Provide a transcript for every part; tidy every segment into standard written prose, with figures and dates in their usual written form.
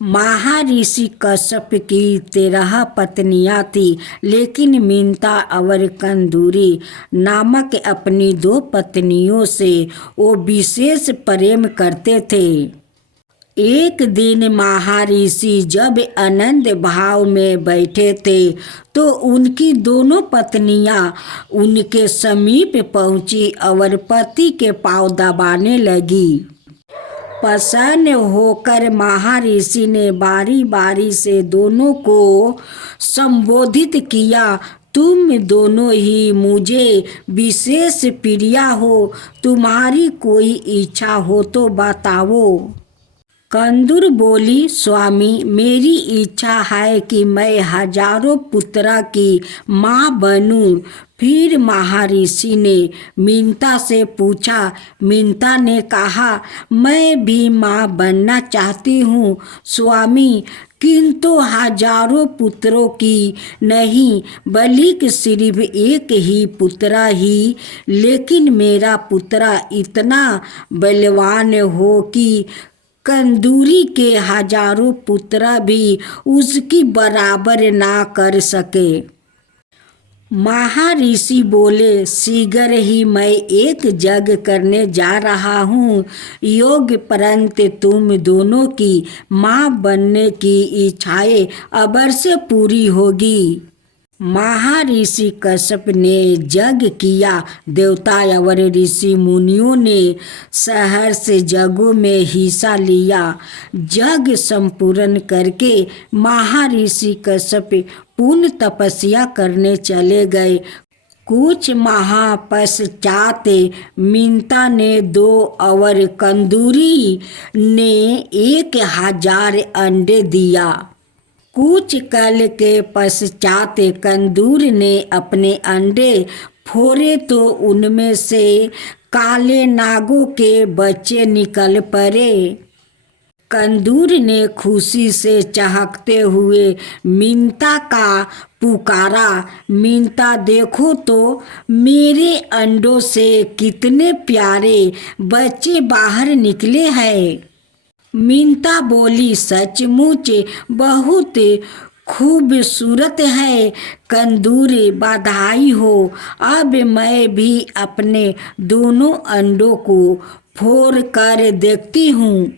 महर्षि कश्यप की 13 पत्नियां थी, लेकिन मिंता और कंदूरी नामक अपनी 2 पत्नियों से वो विशेष प्रेम करते थे। एक दिन महर्षि जब आनंद भाव में बैठे थे तो उनकी दोनों पत्नियां उनके समीप पहुंची और पति के पांव दबाने लगी। प्रसन्न होकर महर्षि ने बारी बारी से दोनों को संबोधित किया, तुम दोनों ही मुझे विशेष प्रिय हो, तुम्हारी कोई इच्छा हो तो बताओ। कंदूर बोली, स्वामी, मेरी इच्छा है कि मैं हजारों पुत्रा की माँ बनूं। फिर महर्षि ने मिंता से पूछा। मिंता ने कहा, मैं भी माँ बनना चाहती हूँ स्वामी, किंतु हजारों पुत्रों की नहीं, बल्कि सिर्फ एक ही पुत्रा ही। लेकिन मेरा पुत्रा इतना बलवान हो कि कंदूरी के हजारों पुत्र भी उसकी बराबर ना कर सके। महर्षि बोले, शीघ्र ही मैं एक यज्ञ करने जा रहा हूँ। योग परंतु तुम दोनों की माँ बनने की इच्छाएं अवश्य पूरी होगी। महर्षि कश्यप ने यज्ञ किया। देवता और ऋषि मुनियों ने सहर्ष यज्ञों में हिस्सा लिया। यज्ञ संपूर्ण करके महर्षि कश्यप पूर्ण तपस्या करने चले गए। कुछ माह पश्चात मिंता ने 2 और कंदूरी ने 1000 अंडे दिया। कुछ काल के पश्चात कंदूर ने अपने अंडे फोड़े तो उनमें से काले नागों के बच्चे निकल पड़े। कंदूर ने खुशी से चहकते हुए मिंता का पुकारा, मिंता देखो तो मेरे अंडों से कितने प्यारे बच्चे बाहर निकले हैं। मिंता बोली, सचमुच बहुत खूबसूरत है कंदूर, बधाई हो। अब मैं भी अपने दोनों अंडों को फोड़ कर देखती हूँ।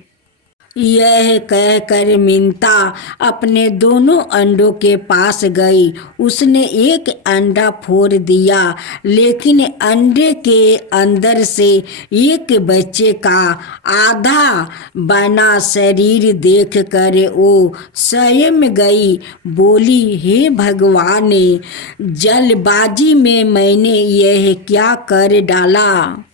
यह कहकर मिंता अपने दोनों अंडों के पास गई। उसने एक अंडा फोड़ दिया, लेकिन अंडे के अंदर से एक बच्चे का आधा बना शरीर देखकर वो स्वयं गई। बोली, हे भगवान, जल्दबाजी में मैंने यह क्या कर डाला।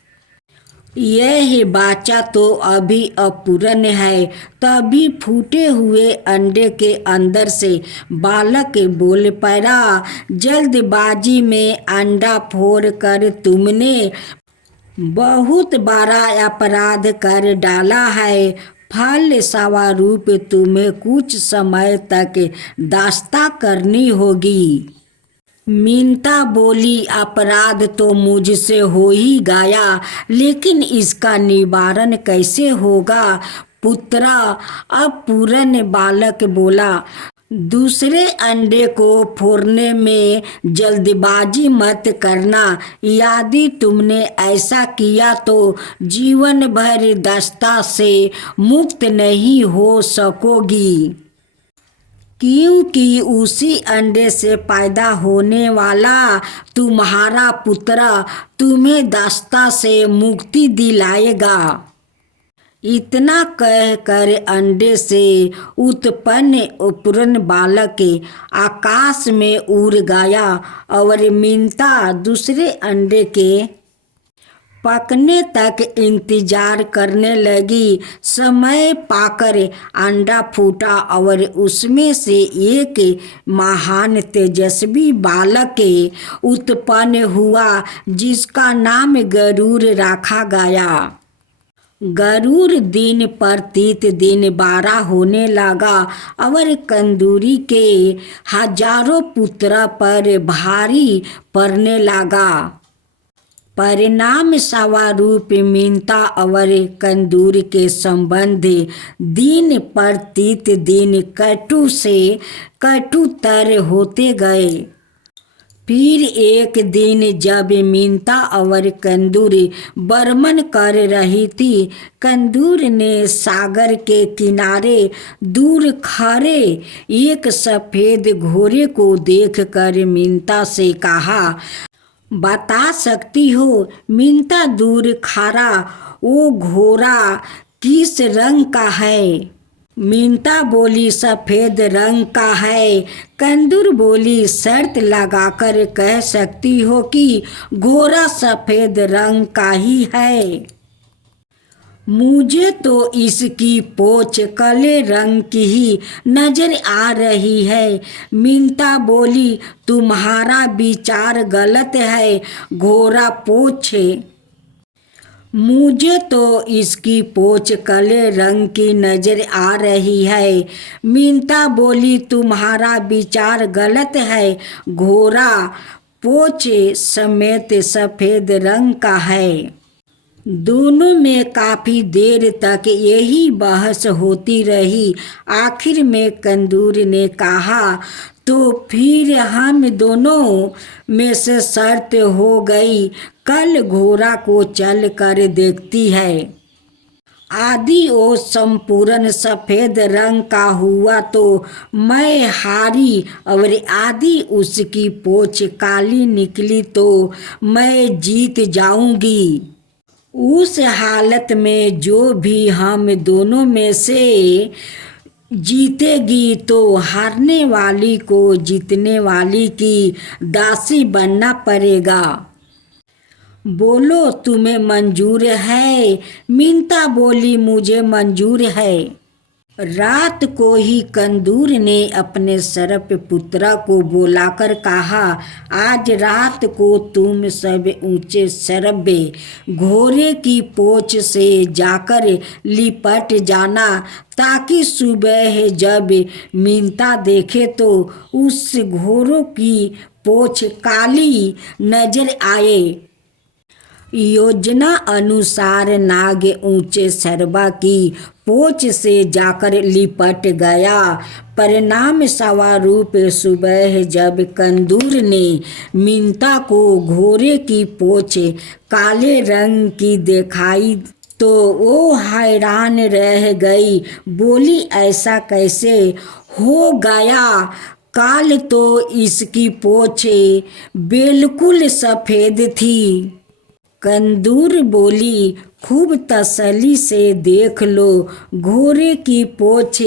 यह बच्चा तो अभी अपूर्ण है। तभी फूटे हुए अंडे के अंदर से बालक बोल पड़ा, जल्दबाजी में अंडा फोड़कर तुमने बहुत बड़ा अपराध कर डाला है। फल स्वरूप तुम्हें कुछ समय तक दास्ता करनी होगी। मिंता बोली, अपराध तो मुझसे हो ही गया, लेकिन इसका निवारण कैसे होगा। पुत्रा, अपूर्ण बालक बोला, दूसरे अंडे को फोड़ने में जल्दबाजी मत करना। यदि तुमने ऐसा किया तो जीवन भर दास्ता से मुक्त नहीं हो सकोगी, क्योंकि उसी अंडे से पैदा होने वाला तुम्हारा पुत्र तुम्हें दास्ता से मुक्ति दिलाएगा। इतना कहकर अंडे से उत्पन्न अपूर्ण बालक आकाश में उड़ गया और मिंता दूसरे अंडे के पकने तक इंतजार करने लगी। समय पाकर अंडा फूटा और उसमें से एक महान तेजस्वी बालक उत्पन्न हुआ, जिसका नाम गरुड़ रखा गया। गरुड़ दिन प्रतिदिन बड़ा होने लगा और कंदूरी के हजारों पुत्र पर भारी पड़ने लगा। परिणाम स्वारूप मीनता और कंदूर के संबंध दिन प्रतित दिन कटु से कटुतर होते गए। फिर एक दिन जब मीनता और कंदूर बर्मन कर रही थी, कंदूर ने सागर के किनारे दूर खड़े एक सफेद घोड़े को देखकर मीनता से कहा, बता सकती हो मीनता दूर खड़ा वो घोड़ा किस रंग का है? मीनता बोली, सफेद रंग का है। कंदूर बोली, शर्त लगाकर कह सकती हो कि घोड़ा सफेद रंग का ही है। मुझे तो इसकी पोंछ काले रंग की ही नजर आ रही है। मीनता बोली, तुम्हारा विचार गलत है, घोड़ा पोंछ मुझे तो इसकी पोंछ काले रंग की नजर आ रही है। मीनता बोली, तुम्हारा विचार गलत है, घोड़ा पोंछ समेत सफेद रंग का है। दोनों में काफी देर तक यही बहस होती रही। आखिर में कंदूर ने कहा, तो फिर हम दोनों में से शर्त हो गई, कल घोड़ा को चल कर देखती है। आदि वो संपूर्ण सफेद रंग का हुआ तो मैं हारी, और आदि उसकी पोंछ काली निकली तो मैं जीत जाऊंगी। उस हालत में जो भी हम दोनों में से जीतेगी तो हारने वाली को जीतने वाली की दासी बनना पड़ेगा। बोलो, तुम्हें मंजूर है? मीनता बोली, मुझे मंजूर है। रात को ही कंदूर ने अपने सर्प पुत्रा को बुलाकर कहा, आज रात को तुम सब ऊंचे सर्प घोड़े की पोंछ से जाकर लिपट जाना, ताकि सुबह जब मीनता देखे तो उस घोड़ों की पोंछ काली नजर आए। योजना अनुसार नाग ऊंचे सर्पा की पोंछ से जाकर लिपट गया। परिणाम स्वरूप सुबह जब कंदूर ने मीनता को घोड़े की पोंछ काले रंग की दिखाई तो वो हैरान रह गई। बोली, ऐसा कैसे हो गया? काल तो इसकी पोंछ बिल्कुल सफेद थी। कंदूर बोली, खूब तसल्ली से देख लो, घोड़े की पोंछ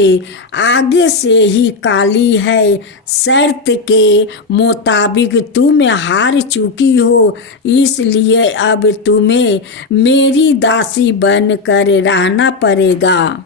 आगे से ही काली है। शर्त के मुताबिक तुम हार चुकी हो, इसलिए अब तुम्हें मेरी दासी बनकर रहना पड़ेगा।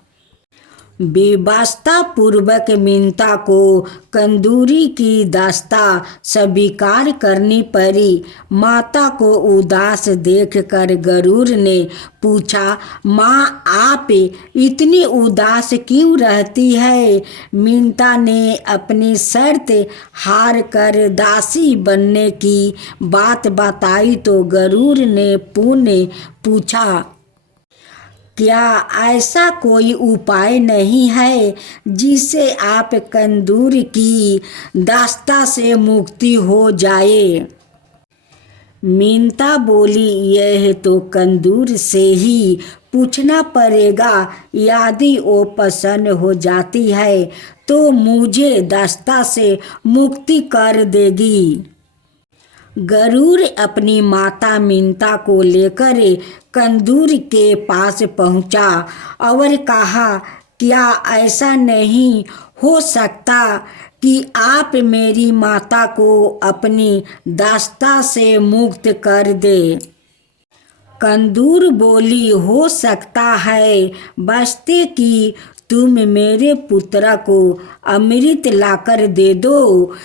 बेवास्ता पूर्वक मीनता को कंदूरी की दास्ता स्वीकार करनी पड़ी। माता को उदास देखकर गरुड़ ने पूछा, माँ आप इतनी उदास क्यों रहती है? मीनता ने अपनी शर्त हार कर दासी बनने की बात बताई तो गरुड़ ने पुनः पूछा, क्या ऐसा कोई उपाय नहीं है जिससे आप कंदूर की दास्ता से मुक्ति हो जाए? मीनता बोली, यह तो कंदूर से ही पूछना पड़ेगा। यदि वो प्रसन्न हो जाती है तो मुझे दास्ता से मुक्ति कर देगी। गरुड़ अपनी माता मीनता को लेकर कंदूर के पास पहुंचा और कहा, क्या ऐसा नहीं हो सकता कि आप मेरी माता को अपनी दास्ता से मुक्त कर दे? कंदूर बोली, हो सकता है, बशर्ते कि तुम मेरे पुत्र को अमृत लाकर दे दो।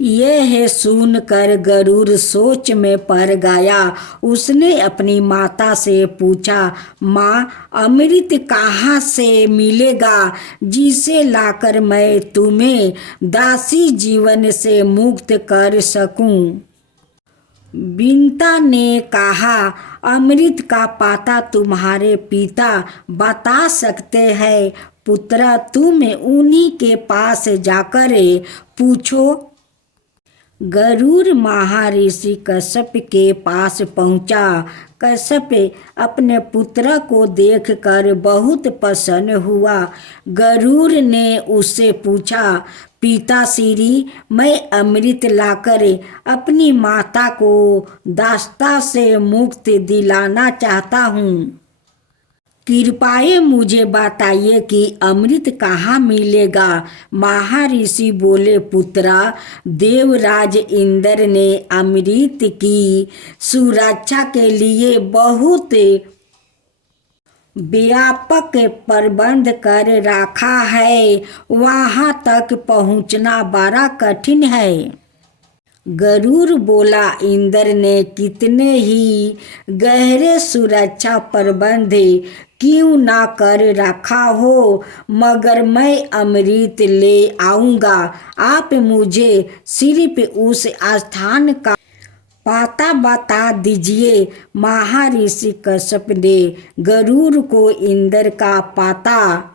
यह सुनकर गरुड़ सोच में पड़ गया। उसने अपनी माता से पूछा, माँ अमृत कहाँ से मिलेगा जिसे लाकर मैं तुम्हें दासी जीवन से मुक्त कर सकूं? विंता ने कहा, अमृत का पाता तुम्हारे पिता बता सकते हैं। पुत्र, तुम उन्हीं के पास जाकर पूछो। गरुड़ महर्षि कश्यप के पास पहुंचा। कश्यप अपने पुत्र को देखकर बहुत प्रसन्न हुआ। गरुड़ ने उससे पूछा, पिताश्री, मैं अमृत लाकर अपनी माता को दास्ता से मुक्ति दिलाना चाहता हूँ। कृपया मुझे बताइए कि अमृत कहाँ मिलेगा। महर्षि बोले, पुत्रा, देवराज इंद्र ने अमृत की सुरक्षा के लिए बहुत व्यापक प्रबंध कर रखा है। वहाँ तक पहुँचना बड़ा कठिन है। गरुड़ बोला, इंद्र ने कितने ही गहरे सुरक्षा प्रबंध क्यों ना कर रखा हो, मगर मैं अमृत ले आऊंगा। आप मुझे सिर्फ उस स्थान का पता बता दीजिए। महर्षि कश्यप ने गरुड़ को इंद्र का पता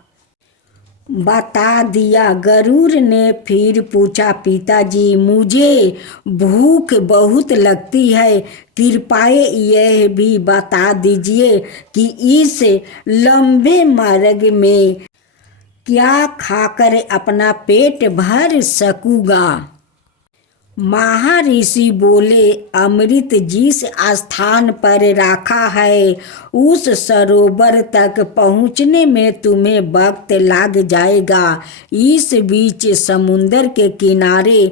बता दिया। गरुड़ ने फिर पूछा, पिताजी, मुझे भूख बहुत लगती है। कृपया यह भी बता दीजिए कि इस लंबे मार्ग में क्या खाकर अपना पेट भर सकूंगा। महर्षि बोले, अमृत जिस स्थान पर रखा है उस सरोवर तक पहुँचने में तुम्हें वक्त लग जाएगा। इस बीच समुद्र के किनारे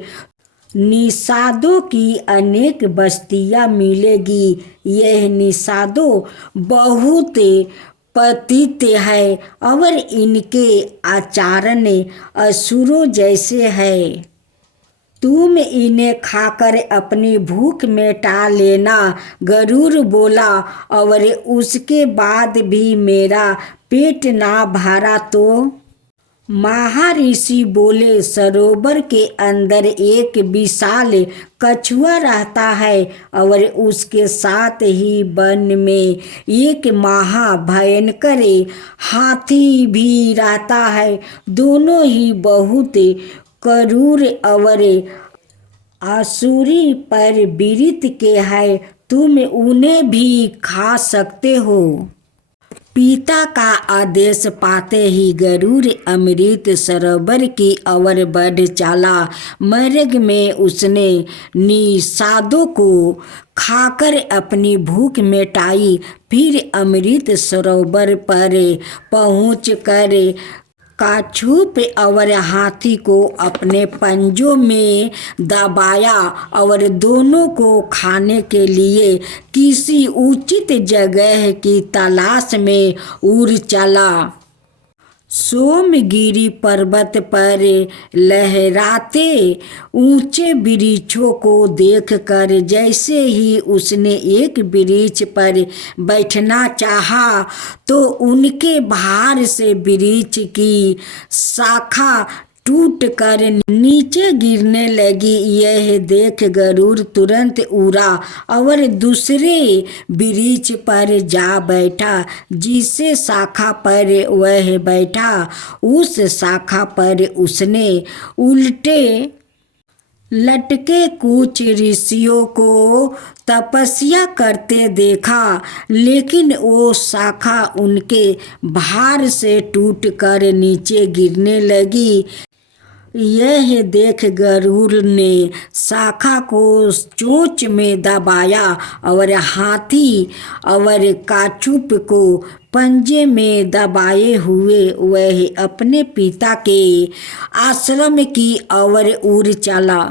निषादों की अनेक बस्तियां मिलेगी। यह निषादों बहुत पतित है और इनके आचरण असुरों जैसे है। तुम इन्हें खाकर अपनी भूख मिटा लेना। गरुड़ बोला, और उसके बाद भी मेरा पेट ना भरा तो? महर्षि बोले, सरोवर के अंदर एक विशाल कछुआ रहता है और उसके साथ ही वन में एक महाभयंकर हाथी भी रहता है। दोनों ही बहुत क्रूर और आसुरी प्रवृत्ति के हैं। तुम उन्हें भी खा सकते हो। पिता का आदेश पाते ही गरुड़ अमृत सरोवर की ओर बढ़ चला। मार्ग में उसने निषादों को खाकर अपनी भूख मिटाई। फिर अमृत सरोवर पर पहुंचकर कछुप और हाथी को अपने पंजों में दबाया और दोनों को खाने के लिए किसी उचित जगह की तलाश में उड़ चला। सोमगिरी पर्वत पर लहराते ऊंचे वृक्षों को देखकर जैसे ही उसने एक वृक्ष पर बैठना चाहा तो उनके भार से वृक्ष की शाखा टूट कर नीचे गिरने लगी। यह देख गरुड़ तुरंत उड़ा और दूसरे वृक्ष पर जा बैठा। जिसे शाखा पर वह बैठा उस शाखा पर उसने उल्टे लटके कुछ ऋषियों को तपस्या करते देखा, लेकिन वो शाखा उनके भार से टूटकर नीचे गिरने लगी। यह देख गरुड़ ने शाखा को चोंच में दबाया और हाथी और कछुप को पंजे में दबाए हुए वह अपने पिता के आश्रम की ओर उड़ चला।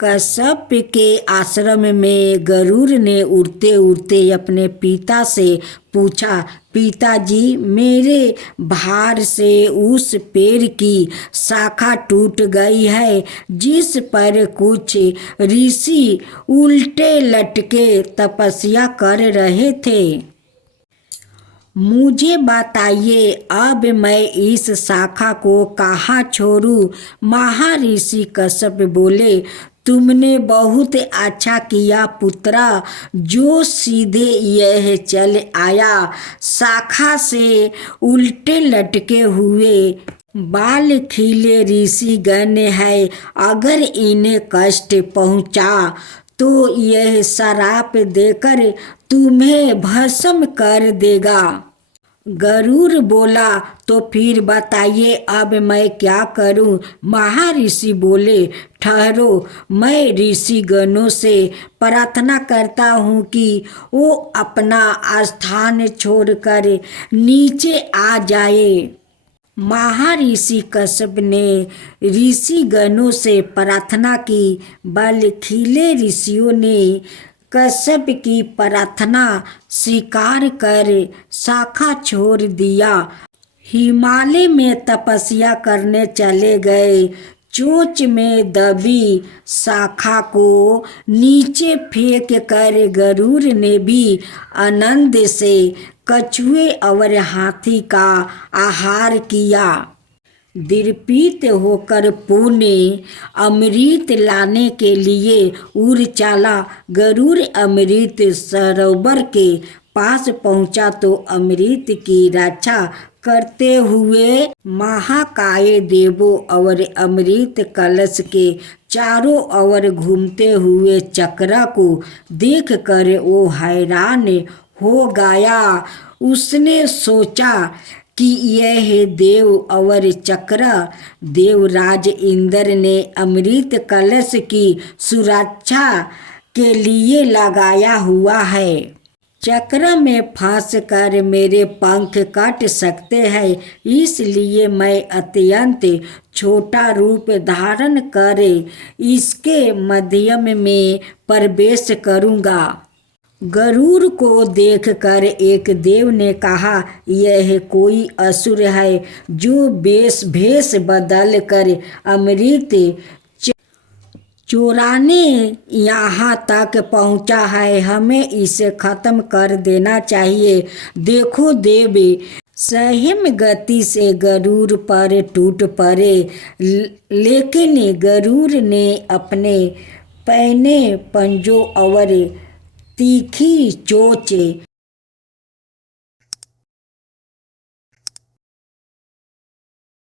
कश्यप के आश्रम में गरुड़ ने उड़ते उड़ते अपने पिता से पूछा, पिताजी, मेरे भार से उस पेड़ की शाखा टूट गई है जिस पर कुछ ऋषि उल्टे लटके तपस्या कर रहे थे। मुझे बताइए अब मैं इस शाखा को कहाँ छोड़ूं। महर्षि कश्यप बोले, तुमने बहुत अच्छा किया पुत्रा, जो सीधे यह चल आया। शाखा से उल्टे लटके हुए बाल खिले ऋषिगण है, अगर इन्हें कष्ट पहुंचा तो यह श्राप देकर तुम्हें भस्म कर देगा। गरुड़ बोला, तो फिर बताइए अब मैं क्या करूं। महर्षि बोले, ठहरो, मैं ऋषिगणों से प्रार्थना करता हूं कि वो अपना स्थान छोड़कर नीचे आ जाए। महर्षि कश्यप ने ऋषिगणों से प्रार्थना की। बल खिले ऋषियों ने कश्यप की प्रार्थना स्वीकार कर शाखा छोड़ दिया। हिमालय में तपस्या करने चले गए। चोंच में दबी शाखा को नीचे फेंक कर गरुड़ ने भी आनंद से कछुए और हाथी का आहार किया। दीर्पित होकर पुणे अमृत लाने के लिए उड़ चला। गरुड़ अमृत सरोवर के पास पहुंचा तो अमृत की रक्षा करते हुए महाकाय देवों और अमृत कलश के चारों ओर घूमते हुए चक्र को देखकर वो हैरान हो गया। उसने सोचा कि यह देव और चक्र देवराज इंद्र ने अमृत कलश की सुरक्षा के लिए लगाया हुआ है। चक्र में फंस कर मेरे पंख कट सकते हैं, इसलिए मैं अत्यंत छोटा रूप धारण कर इसके मध्यम में प्रवेश करूँगा। गरुड़ को देखकर एक देव ने कहा, यह कोई असुर है जो भेष बदल कर अमृत चुराने यहाँ तक पहुँचा है, हमें इसे खत्म कर देना चाहिए। देखो देव सहम गति से गरुड़ पर टूट पड़े, लेकिन गरुड़ ने अपने पहने पंजों और तीखी चोंच